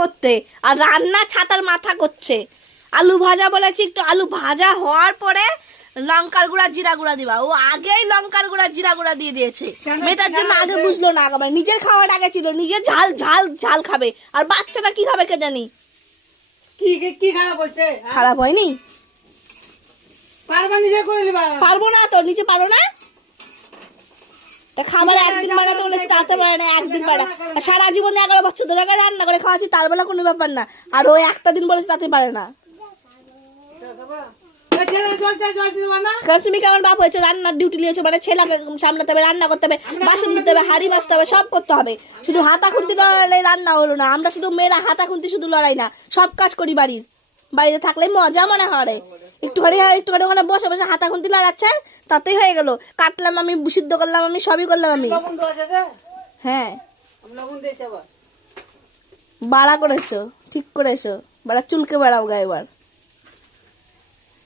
করতে, আর রান্না ছাতার মাথা করছে। আলু ভাজা বলেছি, একটু আলু ভাজা হওয়ার পরে লঙ্কার গুঁড়া জিরা গুঁড়া দিবা, ও আগেই লঙ্কার গুঁড়া জিরা গুঁড়া দিয়ে দিয়েছে। মেয়েটার জন্য আগে বুঝলো না, আগে নিজের খাওয়ার আগে ছিল, নিজের ঝাল ঝাল ঝাল খাবে, আর বাচ্চাটা কি খাবে কে জানি। কি খারাপ হচ্ছে? খারাপ হয়নি, পারবা নিজে করে নিবা। পারবো না তো, নিচে পারো না। খাবার একদিন বানাতে বলেছি, তাতে পারে না, একদিন পারে। সারা জীবনে 11 বছর ধরে রান্না করে খাওয়াচ্ছি, তার বেলা কোনো ব্যাপার না। আর ওই একটা দিন বলেছে, তাতে পারে না। কারণ তুমি কেমন বাপ হয়েছো, রান্নার ডিউটি নিয়েছো, মানে ছেলেকে সামলাতে হবে, রান্না করতে হবে, বাসন ধুতে হবে, হাঁড়ি মাজতে হবে, সব করতে হবে। শুধু হাতা খুন্তি লড়াই রান্না হলো না। আমরা শুধু মেয়েরা হাতা খুন্তি শুধু লড়াই না, সব কাজ করি বাড়ির। বাড়িতে থাকলে মজা মনে হয়, একটুখানি ওখানে বসে বসে হাতা খুন্তি লড়াচ্ছে, তাতেই হয়ে গেল। কাটলাম আমি, সিদ্ধ করলাম আমি, সবই করলাম আমি। হ্যাঁ, বাড়া করেছো, ঠিক করেছো, বাড়া চুলকে বেড়াও গা এবার।